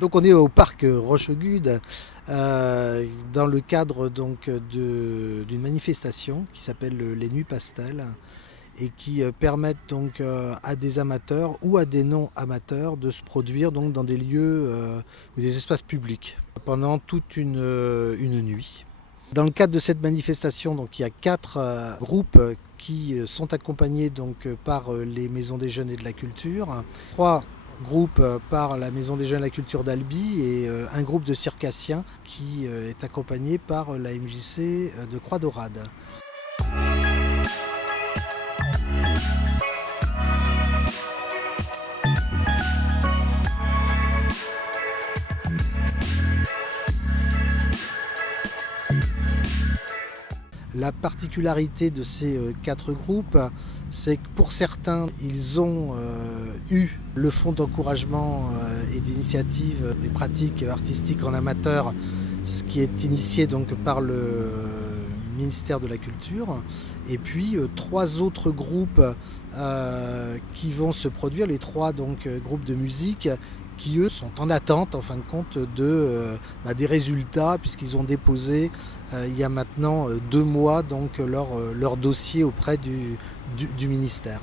Donc on est au parc Rochegude dans le cadre donc d'une manifestation qui s'appelle les Nuits Pastel et qui permettent donc à des amateurs ou à des non-amateurs de se produire donc dans des lieux ou des espaces publics pendant toute une nuit. Dans le cadre de cette manifestation, donc, il y a 4 groupes qui sont accompagnés donc, par les maisons des jeunes et de la culture, 3 groupes par la maison des jeunes et de la culture d'Albi et un groupe de circassiens qui est accompagné par la MJC de Croix-Daurade. La particularité de ces 4 groupes, c'est que pour certains, ils ont eu le fonds d'encouragement et d'initiative des pratiques artistiques en amateur, ce qui est initié donc par le ministère de la Culture. Et puis 3 autres groupes qui vont se produire, les 3 donc, groupes de musique, qui eux sont en attente en fin de compte des résultats puisqu'ils ont déposé il y a maintenant 2 mois donc leur dossier auprès du ministère.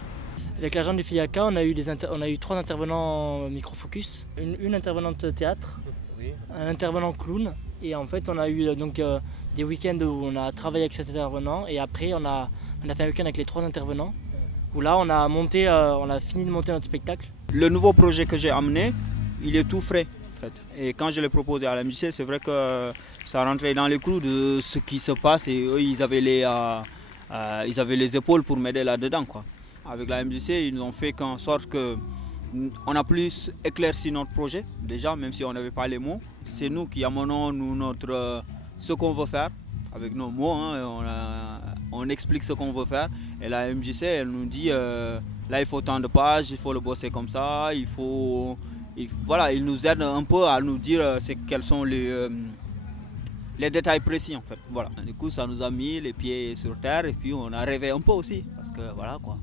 Avec l'agent du FIACA, on a eu 3 intervenants micro-focus, une intervenante théâtre, oui, un intervenant clown, et en fait on a eu des week-ends où on a travaillé avec cet intervenant, et après on a fait un week-end avec les 3 intervenants, où là on a fini de monter notre spectacle. Le nouveau projet que j'ai amené, il est tout frais. En fait. Et quand je l'ai proposé à la MJC, c'est vrai que ça rentrait dans les clous de ce qui se passe, et eux ils avaient les épaules pour m'aider là-dedans, quoi. Avec la MJC, ils nous ont fait en sorte qu'on a plus éclairci notre projet, déjà, même si on n'avait pas les mots. C'est nous qui amenons ce qu'on veut faire, avec nos mots, hein, on explique ce qu'on veut faire. Et la MJC, elle nous dit, là il faut tant de pages, il faut le bosser comme ça, voilà, ils nous aident un peu à nous dire quels sont les détails précis en fait. Voilà. Du coup, ça nous a mis les pieds sur terre et puis on a rêvé un peu aussi, parce que voilà quoi.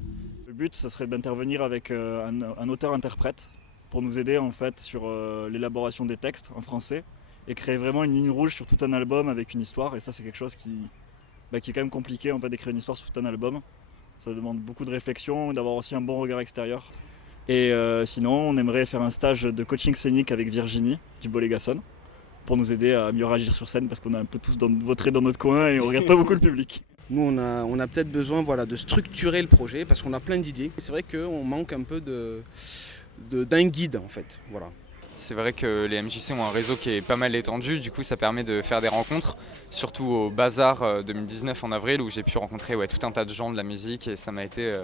Le but, ça serait d'intervenir avec un auteur-interprète pour nous aider en fait sur l'élaboration des textes en français et créer vraiment une ligne rouge sur tout un album avec une histoire. Et ça, c'est quelque chose qui est quand même compliqué en fait, d'écrire une histoire sur tout un album. Ça demande beaucoup de réflexion, d'avoir aussi un bon regard extérieur. Et sinon, on aimerait faire un stage de coaching scénique avec Virginie du Bolégason pour nous aider à mieux agir sur scène parce qu'on est un peu tous vautrés dans notre coin et on regarde pas beaucoup le public. Nous, on a peut-être besoin de structurer le projet parce qu'on a plein d'idées. C'est vrai qu'on manque un peu d'un guide en fait. Voilà. C'est vrai que les MJC ont un réseau qui est pas mal étendu, du coup ça permet de faire des rencontres, surtout au Bazar 2019 en avril où j'ai pu rencontrer tout un tas de gens de la musique et ça m'a été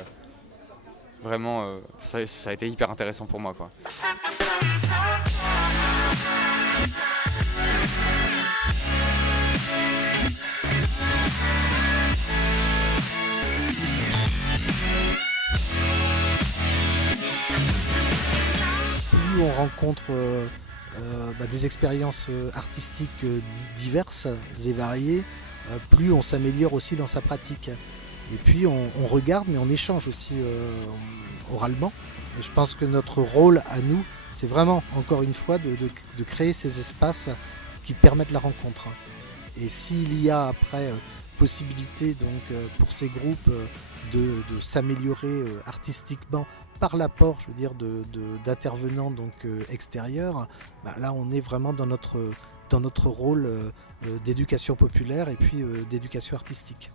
vraiment, ça a été hyper intéressant pour moi, quoi. Plus on rencontre des expériences artistiques diverses et variées, plus on s'améliore aussi dans sa pratique. Et puis on regarde, mais on échange aussi oralement. Et je pense que notre rôle à nous, c'est vraiment, encore une fois, de créer ces espaces qui permettent la rencontre. Et s'il y a après possibilité donc, pour ces groupes de s'améliorer artistiquement par l'apport, je veux dire, d'intervenants donc, extérieurs, là on est vraiment dans notre rôle d'éducation populaire et puis d'éducation artistique.